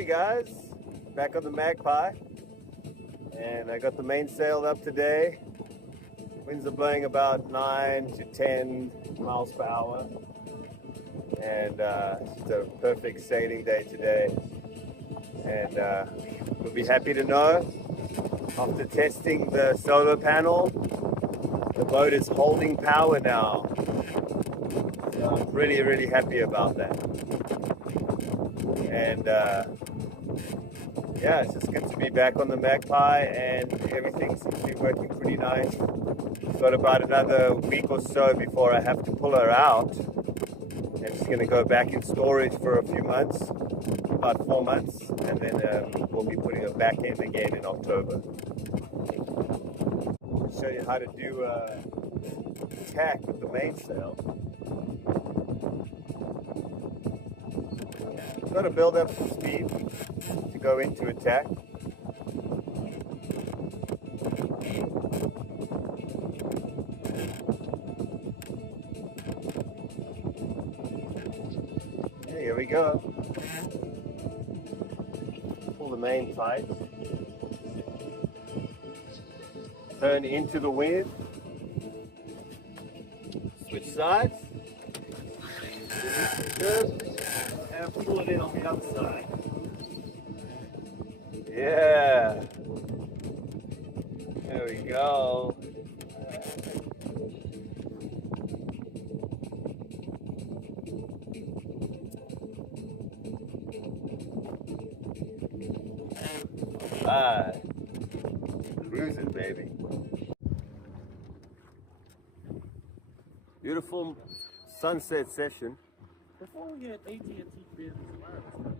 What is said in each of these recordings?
Hey guys, back on the Magpie, and I got the mainsail up today. Winds are blowing about 9 to 10 miles per hour, and it's a perfect sailing day today. And you'll be happy to know, after testing the solar panel, the boat is holding power now. So I'm really happy about that. And yeah, it's just good to be back on the Magpie, and everything seems to be working pretty nice. Got about another week or so before I have to pull her out. And she's going to go back in storage for a few months, about 4 months, and then we'll be putting her back in again in October. I'll show you how to do tack with the mainsail. Got to build up some speed to go into attack. Here we go. Pull the main tight. Turn into the wind. Switch sides. Good. And pull it in on the other side. Yeah. There we go. Alright. Cruising, baby. Beautiful sunset session. Before we had AT&T Business Wireless,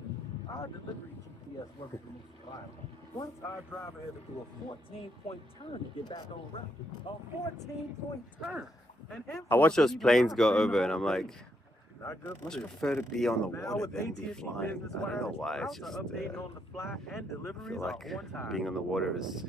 our delivery GPS wasn't the most reliable. Once our driver had to do a 14-point turn to get back on route. A 14-point turn. I watch those planes go over and I'm like, I much prefer to be on the water than be flying. I don't know why. It's just I feel like being on the water is